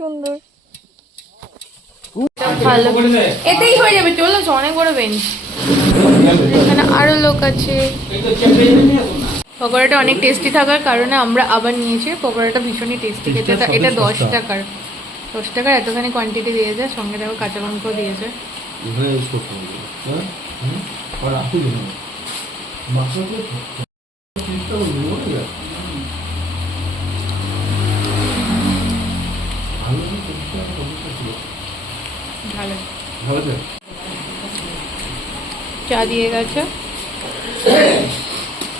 সুন্দর। ভালো। এতেই হয়ে যাবে চলো অনেক বড় বেঞ্চ এখানে আরও লোক আছে। পকোড়াটা অনেক টেস্টি থাকার কারণে আমরা আবার নিয়েছি। পকোড়াটা ভীষণই টেস্টি খেতে। এটা দশ টাকার। দশ টাকার এতখানি কোয়ান্টিটি দিয়েছে সঙ্গে দেখো কাঁচা লঙ্কাও দিয়েছে। এখানে ইউজ করতে হবে হ্যাঁ হুম আর আপনি জানেন মাছটা তো চিন্তা করব না ভালো না চিন্তা অবস্থা ছিল ভালো ভালো আছে চা দিয়ে গেছে।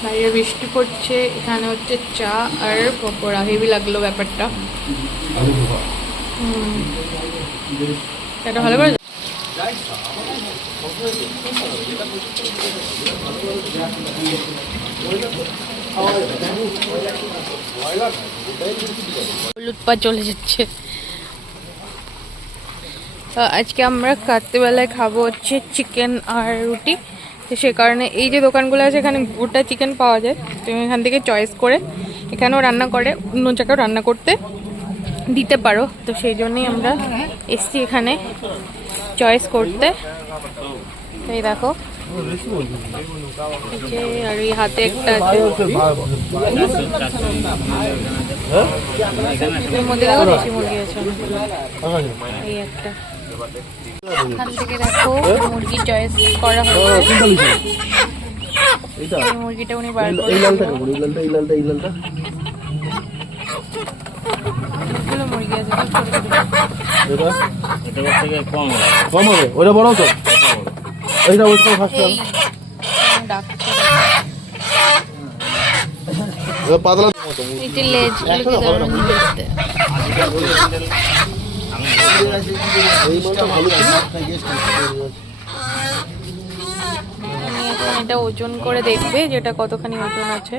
বাইরে বৃষ্টি পড়ছে এখানে হচ্ছে চা আর পকোড়া হেভি লাগল ব্যাপারটা। এটা ভালো করে হলুদ পা চলে যাচ্ছে। আজকে আমরা রাত্রিবেলায় খাব হচ্ছে চিকেন আর রুটি। তো সে কারণে এই যে দোকানগুলো আছে, এখানে গোটা চিকেন পাওয়া যায়। তুমি এখান থেকে চয়েস করে এখানেও রান্না করে, অন্য জায়গায় রান্না করতে দিতে পারো। তো সেই জন্যই আমরা এসছি এখানে চয়েস করতে। এই দেখো। আর এই হাতে একটা আছে। মধ্যে দেখো দেশি মুরগি আছে। এই একটা। এখান থেকে দেখো মুরগি চয়েস করা হয়েছে এই মুরগিটা উনি বার এই লালটা এই লালটা এই লালটা এই লালটা? মুরগি আছে তো ছোট ছোট। এটা থেকে কম কম হবে? ওটা বড় তো? এইটা ওইটা ফার্স্ট এই পাতলা লেজ এটা ওজন করে দেখবে যেটা কতখানি ওজন আছে।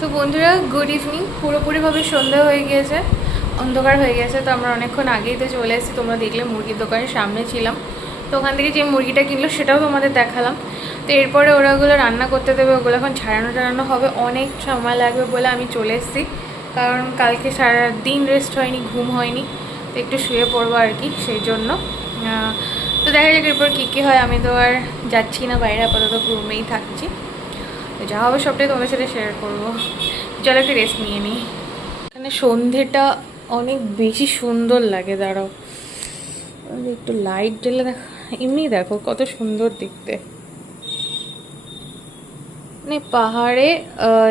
তো বন্ধুরা গুড ইভিনিং পুরোপুরিভাবে সন্ধ্যা হয়ে গিয়েছে, অন্ধকার হয়ে গেছে তো আমরা অনেকক্ষণ আগেই তো চলে এসেছি। তোমরা দেখলে মুরগির দোকানের সামনে ছিলাম। তো ওখান থেকে যে মুরগিটা কিনলো, সেটাও তোমাদের দেখালাম। তো এরপরে ওরা ওগুলো রান্না করতে দেবে, ওগুলো এখন ছাড়ানো টাড়ানো হবে। অনেক সময় লাগবে বলে আমি চলে এসেছি। কারণ কালকে সারা দিন রেস্ট হয়নি, ঘুম হয়নি, তো একটু শুয়ে পড়ব আর কি, সেই জন্য। তো দেখা যাক এরপর কী কী হয়, আমি তো আর যাচ্ছি না বাইরে, আপাতত ঘুমেই থাকছি। তো যা হবে সবটাই তোমাদের সাথে শেয়ার করব। চলো একটু রেস্ট নিয়ে নিই। এখানে সন্ধেটা অনেক বেশি সুন্দর লাগে, দাঁড়াও। একটু লাইট জ্বলে দেখো এমনি দেখো কত সুন্দর দেখতে। মানে পাহাড়ে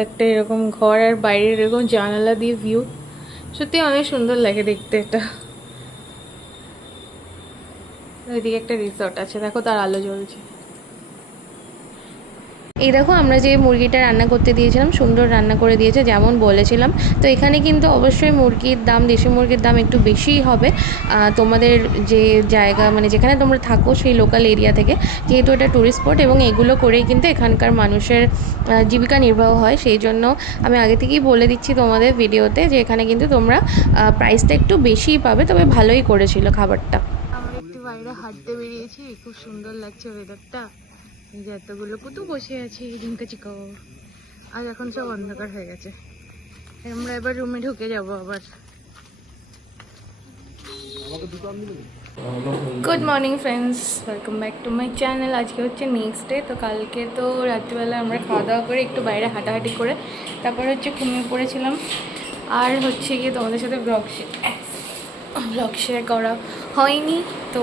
একটা এরকম ঘর আর বাইরে এরকম জানালা দিয়ে ভিউ সত্যি অনেক সুন্দর লাগে দেখতে এটা। ওইদিকে একটা রিসর্ট আছে, দেখো তার আলো জ্বলছে। এই দেখো, আমরা যে মুরগিটা রান্না করতে দিয়েছিলাম, সুন্দর রান্না করে দিয়েছে, যেমন বলেছিলাম। তো এখানে কিন্তু অবশ্যই মুরগির দাম, দেশি মুরগির দাম একটু বেশিই হবে। তোমাদের যে জায়গা মানে যেখানে তোমরা থাকো সেই লোকাল এরিয়া থেকে, যেহেতু এটা ট্যুরিস্ট স্পট এবং এগুলো করেই কিন্তু এখানকার মানুষের জীবিকা নির্বাহ হয়। সেই জন্য আমি আগে থেকেই বলে দিচ্ছি তোমাদের ভিডিওতে যে এখানে কিন্তু তোমরা প্রাইসটা একটু বেশিই পাবে, তবে ভালোই করেছিল খাবারটা। আমরা একটু বাইরে হাঁটতে বেরিয়েছি, খুব সুন্দর লাগছে ওয়েদারটা যে এতগুলো কত বসে আছে ঝিঙ্কা চিকাও আর এখন সব অন্ধকার হয়ে গেছে। আমরা এবার রুমে ঢুকে যাব আবার। Good morning friends welcome back to my channel আজকে হচ্ছে নেক্সট ডে তো কালকে তো রাত্রিবেলা আমরা খাওয়া দাওয়া করে একটু বাইরে হাঁটাহাঁটি করে তারপর হচ্ছে ঘুমিয়ে পড়েছিলাম। আর হচ্ছে গিয়ে তোমাদের সাথে ব্লগ শেয়ার ব্লগ শেয়ার করা হয়নি তো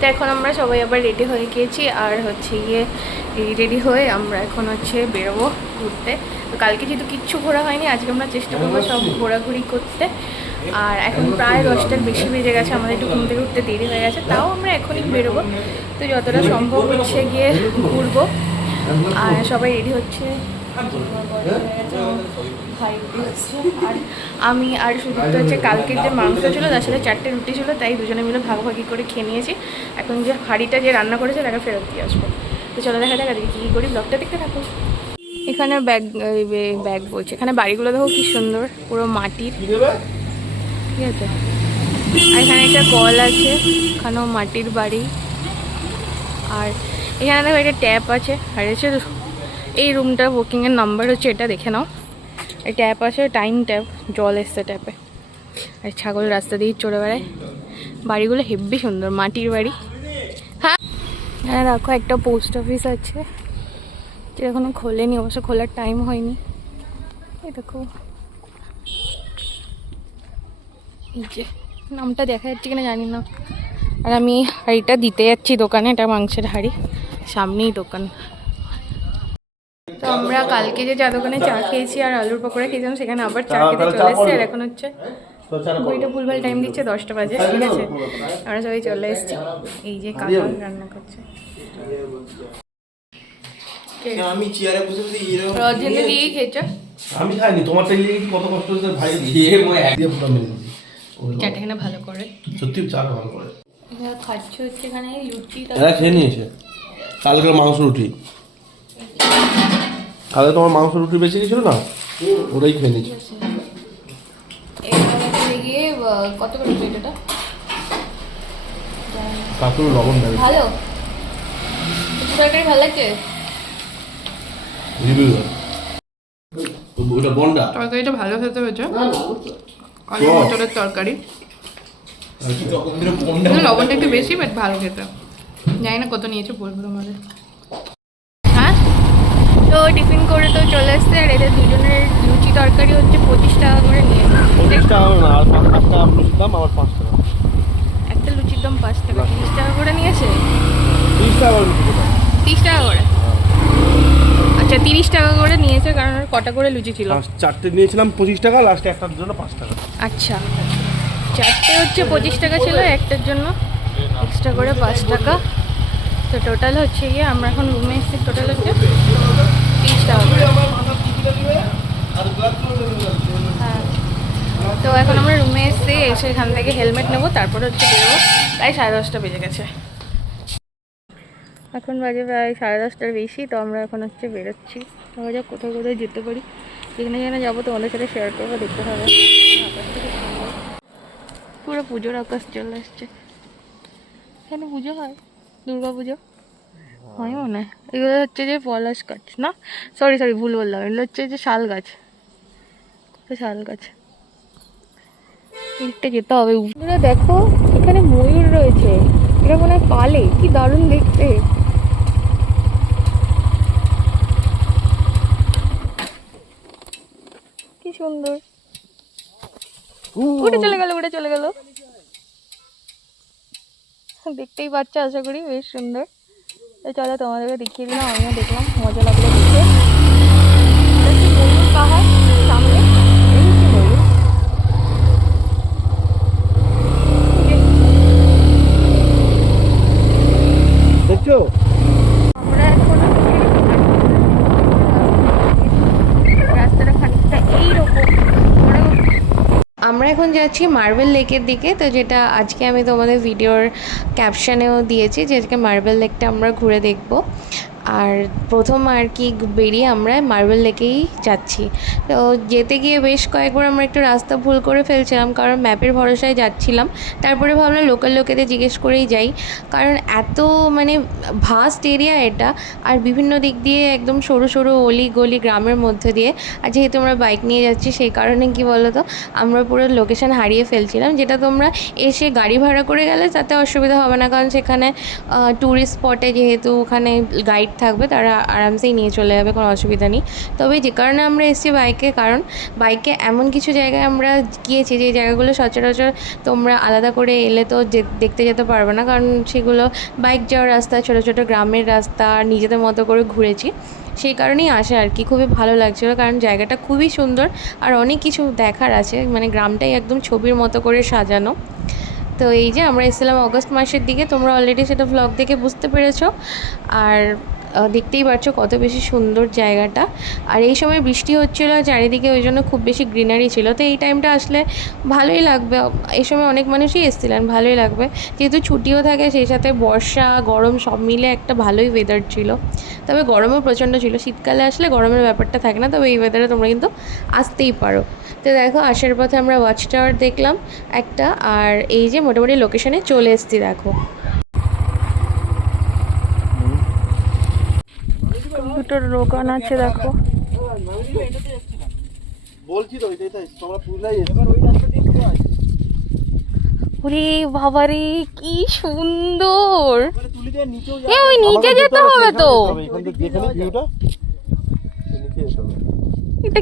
তো এখন আমরা সবাই আবার রেডি হয়ে গিয়েছি। আর হচ্ছে গিয়ে রেডি হয়ে আমরা এখন হচ্ছে বেরোবো ঘুরতে। তো কালকে যেহেতু কিচ্ছু ঘোরা হয়নি আজকে আমরা চেষ্টা করব সব ঘোরাঘুরি করতে। আর এখন প্রায় দশটার বেশি বেজে গেছে আমাদের একটু ঘুম থেকে উঠতে দেরি হয়ে গেছে তাও আমরা এখনই বেরোবো। তো যতটা সম্ভব হচ্ছে গিয়ে ঘুরবো। আর সবাই রেডি হচ্ছে? আর আমি আর সুদীপ্ত হচ্ছে কালকের যে মাংস ছিল, তার সাথে চারটে রুটি ছিল, তাই দুজনে মিলে ভাগাভাগি করে খেয়ে নিয়েছি। এখন যে হাঁড়িটা যে রান্না করেছে তাকে ফেরত দিয়ে আসব। তো চলো দেখা যাক কী কী করি ব্লগটা দেখতে থাকো। এখানে ব্যাগ ব্যাগ বলছে, এখানে বাড়িগুলো দেখো কি সুন্দর, পুরো মাটির। ঠিক আছে? আর এখানে একটা কল আছে, এখানেও মাটির বাড়ি। আর এখানে দেখো একটা ট্যাপ আছে, আর এই রুমটা বুকিংয়ের নাম্বার হচ্ছে, এটা দেখে নাও। এই ট্যাপ আছে টাইম ট্যাপ, জল এসছে ট্যাপে আর ছাগল রাস্তা দিয়ে চড়ে বেড়ায়। বাড়িগুলো হেব্বি সুন্দর, মাটির বাড়ি। হ্যাঁ। হ্যাঁ দেখো একটা পোস্ট অফিস আছে। যেটা এখনও খোলেনি, অবশ্য খোলার টাইম হয়নি। এই দেখো। যে, নামটা দেখা যাচ্ছে কিনা জানি না। আর আমি হাঁড়িটা দিতে যাচ্ছি দোকানে, এটা মাংসের হাঁড়ি। সামনেই দোকান। আমরা কালকে যে চা দোকানে চা খেয়েছি আর আলুর পকোড়া খেয়েছিলাম সেখানে আবার চা খেতে চলে এসেছি আর এখন হচ্ছে ঘড়িটা ভুলভাল টাইম দিচ্ছে দশটা বাজে ঠিক আছে? আমরা সবাই চলে এসেছি। এই যে কাকা রান্না করছে। আমি চেয়ারে বসে বসে এরকম রজনী দিয়েই খেয়েছো? আমি খাইনি তোমারটা নিয়ে গেছি কত কষ্ট হচ্ছে ভাই দিয়ে মই এক দিয়ে পুরো দিয়েছি। চাটা এখানে ভালো করে। সত্যি চা ভালো করে। খাচ্ছে হচ্ছে এখানে লুচি এরা খেয়ে নিয়েছে। কালকের মাংস রুটি। কালকে তোমার মাংস রুটি বেঁচে গেছিল না? ওরাই খেয়ে এটা গিয়ে কত করে প্লেট এটা? কাকুর লবণ দেবে। ভালো? তরকারি ভালো লাগছে? রিভিউ ওটা বন্ডা? তরকারিটা ভালো খেতে হয়েছে। মটরের তরকারি। কিন্তু লবণটা একটু বেশি বাট ভালো খেতে। জানি না কত নিয়েছে বলব তোমাদের। হ্যাঁ? তো টিফিন তো চলে এসছে আর এদের দুজনের লুচি তরকারি হচ্ছে পঁচিশ টাকা করে নিয়ে পঁচিশ টাকা না আর পাঁচ টাকা লুচির দাম আবার পাঁচ টাকা। একটা লুচির দাম পাঁচ টাকা তিরিশ টাকা করে নিয়েছে? তিরিশ টাকা করে তিরিশ টাকা করে? আচ্ছা তিরিশ টাকা করে নিয়েছে কারণ ওর কটা করে লুচি ছিল? চারটে নিয়েছিলাম পঁচিশ টাকা লাস্টে একটার জন্য পাঁচ টাকা। আচ্ছা। চারটে হচ্ছে পঁচিশ টাকা ছিল একটার জন্য এক্সট্রা করে পাঁচ টাকা। তো টোটাল হচ্ছে গিয়ে আমরা এখন রুমে এসেছি টোটাল হচ্ছে হ্যাঁ। তো এখন আমরা রুমে এসে এসে এখান থেকে হেলমেট নেব, তারপরে হচ্ছে বেরোবো। প্রায় সাড়ে দশটা বেজে গেছে। এখন বাজে প্রায় সাড়ে দশটার বেশি, তো আমরা এখন হচ্ছে বেরোচ্ছি। দেখা যাক কোথাও কোথাও যেতে পারি। যেখানে যেখানে যাব তোমাদের সাথে শেয়ার করব, দেখতে হবে। পুরো পুজোর আকাশ চলে আসছে। এখানে পুজো হয়? দুর্গা পুজো? হয় মনে হয় এগুলো হচ্ছে যে পলাশ গাছ, না? সরি সরি ভুল বললাম। এগুলো হচ্ছে যে শাল গাছ। শাল গাছ? এদিকটা যেতে হবে। দেখো, এখানে ময়ূর রয়েছে। এটা মনে হয় পালে। কি দারুণ দেখতে। কি সুন্দর। উড়ে চলে গেল উড়ে চলে গেল। দেখতেই পাচ্ছ, আশা করি বেশ সুন্দর। তো চলো তোমাদেরকে দেখিয়ে দিলাম আমিও দেখলাম মজা লাগল দেখতে এটা হচ্ছে ময়ূর পাহাড় সামনে এই হচ্ছে ময়ূর দেখছ আমরা এখন রাস্তাটা খানিকটা এইরকম আমরা এখন যাচ্ছি মার্বেল লেকের দিকে। তো যেটা আজকে আমি তোমাদের ভিডিওর ক্যাপশানেও দিয়েছি যে আজকে মার্বেল লেকটা আমরা ঘুরে দেখব। আর প্রথম আর কি বেরিয়ে আমরা মার্বেল লেকেই যাচ্ছি। তো যেতে গিয়ে বেশ কয়েকবার আমরা একটু রাস্তা ভুল করে ফেলছিলাম, কারণ ম্যাপের ভরসায় যাচ্ছিলাম। তারপরে ভাবলাম লোকাল লোকেদের জিজ্ঞেস করেই যাই। কারণ এত মানে ভাস্ট এরিয়া এটা, আর বিভিন্ন দিক দিয়ে একদম সরু সরু অলি গলি গ্রামের মধ্যে দিয়ে। আর যেহেতু আমরা বাইক নিয়ে যাচ্ছি, সেই কারণে কি বলতো, আমরা পুরো লোকেশন হারিয়ে ফেলছিলাম। যেটা তোমরা এসে গাড়ি ভাড়া করে গেলে তাতে অসুবিধা হবে না, কারণ সেখানে ট্যুরিস্ট স্পটে যেহেতু ওখানে গাইড থাকবে, তারা আরামসেই নিয়ে চলে যাবে, কোনো অসুবিধা নেই। তবে যে কারণে আমরা এসেছি বাইকে, কারণ বাইকে এমন কিছু জায়গায় আমরা গিয়েছি যে জায়গাগুলো সচরাচর তোমরা আলাদা করে এলে তো দেখতে যেতে পারবে না। কারণ সেগুলো বাইক যাওয়ার রাস্তা, ছোটো ছোটো গ্রামের রাস্তা, নিজেদের মতো করে ঘুরেছি। সেই কারণেই আসে আর কি। খুবই ভালো লাগছিল, কারণ জায়গাটা খুবই সুন্দর আর অনেক কিছু দেখার আছে। মানে গ্রামটাই একদম ছবির মতো করে সাজানো। তো এই যে আমরা এসেছিলাম অগস্ট মাসের দিকে, তোমরা অলরেডি সেটা ব্লগ দেখে বুঝতে পেরেছ। আর দেখতেই পাচ্ছ কত বেশি সুন্দর জায়গাটা। আর এই সময় বৃষ্টি হচ্ছিল, চারিদিকে ওই জন্য খুব বেশি গ্রিনারি ছিল। তো এই টাইমটা আসলে ভালোই লাগবে। এই সময় অনেক মানুষই এসেছিলেন ভালোই লাগবে। যেহেতু ছুটিও থাকে, সেই সাথে বর্ষা, গরম সব মিলে একটা ভালোই ওয়েদার ছিল। তবে গরমও প্রচণ্ড ছিল। শীতকালে আসলে গরমের ব্যাপারটা থাকে না, তবে এই ওয়েদারে তোমরা কিন্তু আসতেই পারো। তো দেখো, আসার পথে আমরা ওয়াচ টাওয়ার দেখলাম একটা, আর এই যে মোটামুটি লোকেশনে চলে এসেছি, দেখো দুটো দোকান আছে দেখো বলছি তো এটাই তাই তোমরা পুরুলাই এবার দিয়ে পুরো আছে কি সুন্দর! এ ওই নিচে যেতে হবে তো। এখান থেকে যেখানে ভিউটা। নিচে যেতে হবে। এটা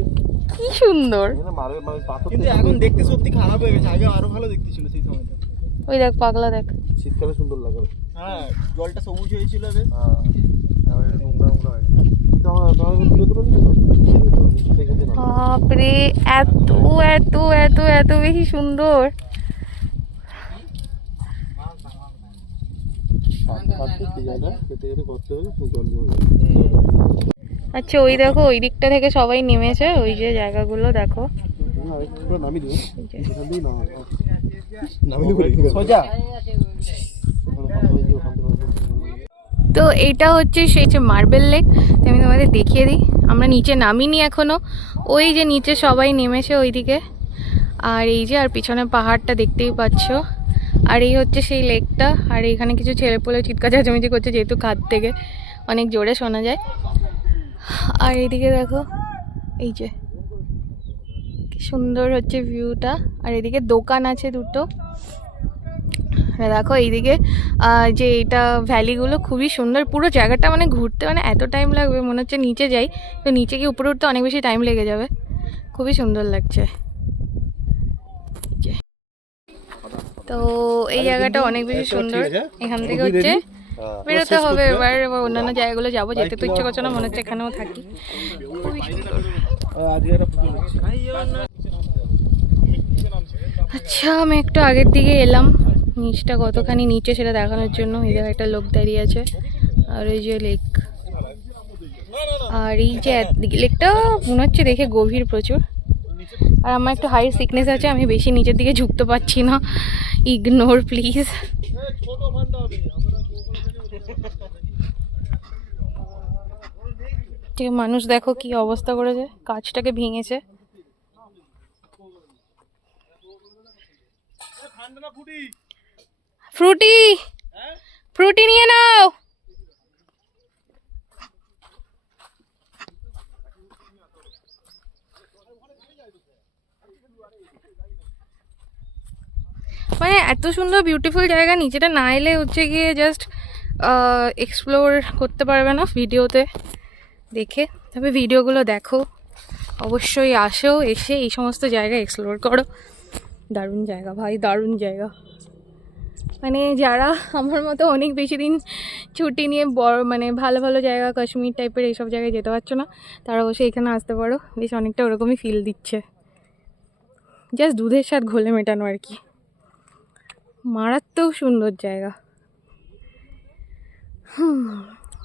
কি সুন্দর! এখানে মারে মানে পাথর কিন্তু এখন দেখতে সত্যি খারাপ হয়ে গেছে। আগে আরও ভালো দেখতে ছিল সেই সময়টা। ওই দেখ পাগলা দেখ। শীতকালে সুন্দর লাগে। হ্যাঁ জলটা সবুজ হয়েছিল হ্যাঁ নোংরা নোংরা হয়ে বাপরে এত এত এত এত বেশি সুন্দর। আচ্ছা ওই দেখো ওই দিকটা থেকে সবাই নেমেছে ওই যে জায়গাগুলো দেখো। তুমি আরেকটু করে নামিয়ে দিও এই যে। এখান দিয়েই নামাও নামিয়ে দিও সোজা তো এটা হচ্ছে সেই যে মার্বেল লেক আমি তোমাদের দেখিয়ে দিই। আমরা নিচে নামিনি এখনও। ওই যে নিচে সবাই নেমেছে ওইদিকে। আর এই যে, আর পিছনে পাহাড়টা দেখতেই পাচ্ছ। আর এই হচ্ছে সেই লেকটা। আর এখানে কিছু ছেলেপুলে চিৎকার চেঁচামেচি করছে, যেহেতু খাদ থেকে অনেক জোরে শোনা যায়। আর এইদিকে দেখো, এই যে কি সুন্দর হচ্ছে ভিউটা। আর এদিকে দোকান আছে দুটো। দেখো এইদিকে যে এটা ভ্যালিগুলো খুবই সুন্দর পুরো জায়গাটা মানে ঘুরতে মানে এত টাইম লাগবে মনে হচ্ছে নিচে যাই তো নিচে গিয়ে উপরে উঠতে অনেক বেশি টাইম লেগে যাবে। খুবই সুন্দর লাগছে। তো এই জায়গাটা অনেক বেশি সুন্দর। এখান থেকে হচ্ছে বেরোতে হবে এবার অন্যান্য জায়গাগুলো যাব যেতে তো ইচ্ছে করছে না মনে হচ্ছে এখানেও থাকি। খুবই সুন্দর। আচ্ছা আমি একটু আগের দিকে এলাম। নিচটা কতখানি নিচে সেটা দেখানোর জন্য। জায়গায় একটা লোক দাঁড়িয়ে আছে, আর ওই যে লেক আর এই যে লেকটা মনে হচ্ছে দেখে গভীর প্রচুর। আর আমার একটু হাই সিকনেস আছে, আমি বেশি নিচের দিকে ঝুঁকতে পারছি না। ইগনোর প্লিজ মানুষ দেখো কি অবস্থা করেছে, কাজটাকে ভেঙেছে। ফ্রুটি। ফ্রুটি নিয়ে নাও। মানে এত সুন্দর বিউটিফুল জায়গা নিচেটা না এলে হচ্ছে গিয়ে জাস্ট এক্সপ্লোর করতে পারবে না ভিডিওতে দেখে, তবে ভিডিওগুলো দেখো। অবশ্যই আসো, এসে এই সমস্ত জায়গা এক্সপ্লোর করো। দারুণ জায়গা ভাই, দারুণ জায়গা। মানে যারা আমার মতো অনেক বেশি দিন ছুটি নিয়ে বড় মানে ভালো ভালো জায়গা, কাশ্মীর টাইপের এইসব জায়গায় যেতে পারছ না, তারা অবশ্যই এখানে আসতে পারো। বেশ অনেকটা ওরকমই ফিল দিচ্ছে। জাস্ট দুধের স্বাদ ঘোলে মেটানো আর কি। মারাত্মক সুন্দর জায়গা।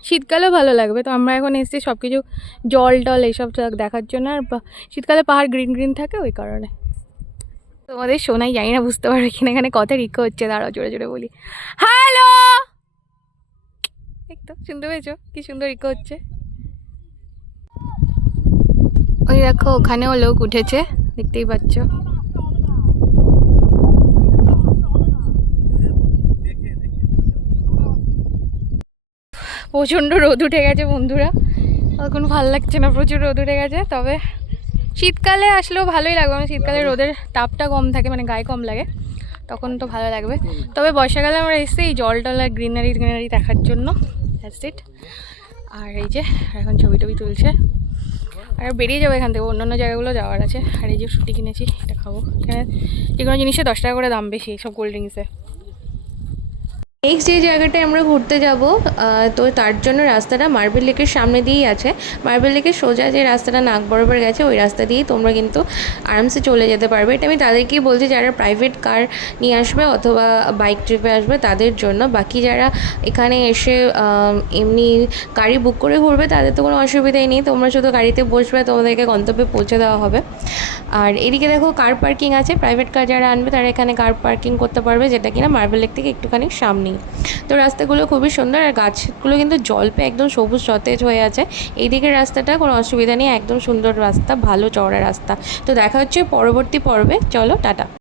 শীতকালেও ভালো লাগবে। তো আমরা এখন এসেছি সব কিছু জল টল এইসব দেখার জন্য। আর শীতকালে পাহাড় গ্রিন গ্রিন থাকে ওই কারণে। তোমাদের শোনাই, জানি না, বুঝতে পারবে কিনা, এখানে কথা রিক্ক হচ্ছে, দাঁড়াও, জোরে জোরে বলি। হ্যালো দেখতো শুনতে পেয়েছ? কি সুন্দর ইকো হচ্ছে। ওই দেখো, ওখানেও লোক উঠেছে, দেখতেই পাচ্ছ। প্রচণ্ড রোদ উঠে গেছে, বন্ধুরা। এখন ভালো লাগছে না, প্রচুর রোদ উঠে গেছে, তবে শীতকালে আসলেও ভালোই লাগবে। মানে শীতকালে রোদের তাপটা কম থাকে মানে গায়ে কম লাগে তখন তো ভালো লাগবে। তবে বর্ষাকালে আমরা এসেছি এই জল টল আর গ্রিনারি গ্রিনারি দেখার জন্য। দ্যাটস ইট আর এই যে এখন ছবি টবি তুলছে। আর বেরিয়ে যাব এখান থেকে অন্যান্য জায়গাগুলো যাওয়ার আছে। আর এই যে ছুটি কিনেছি এটা খাব। এখানে যে কোনো জিনিসে দশ টাকা করে দাম বেশি সব কোল্ড ড্রিঙ্কসে নেক্সট যে জায়গাটায় আমরা ঘুরতে যাব তো তার জন্য রাস্তাটা মার্বেল লেকের সামনে দিয়েই আছে। মার্বেল লেকের সোজা যে রাস্তাটা নাক বরাবর গেছে, ওই রাস্তা দিয়েই তোমরা কিন্তু আরামসে চলে যেতে পারবে। এটা আমি তাদেরকেই বলছি, যারা প্রাইভেট কার নিয়ে আসবে অথবা বাইক ট্রিপে আসবে, তাদের জন্য। বাকি যারা এখানে এসে এমনি গাড়ি বুক করে ঘুরবে, তাদের তো কোনো অসুবিধাই নেই। তোমরা শুধু গাড়িতে বসবে, তোমাদেরকে গন্তব্যে পৌঁছে দেওয়া হবে। আর এদিকে দেখো কার পার্কিং আছে। প্রাইভেট কার যারা আনবে, তারা এখানে কার পার্কিং করতে পারবে, যেটা কিনা মার্বেল লেক থেকে একটুখানি সামনেই। তো রাস্তাগুলো খুবই সুন্দর আর গাছগুলো কিন্তু জল পেয়ে একদম সবুজ সতেজ হয়ে আছে। এইদিকের রাস্তাটা কোনো অসুবিধা নেই, একদম সুন্দর রাস্তা, ভালো চওড়া রাস্তা। তো দেখা হচ্ছে পরবর্তী পর্বে। চলো, টাটা।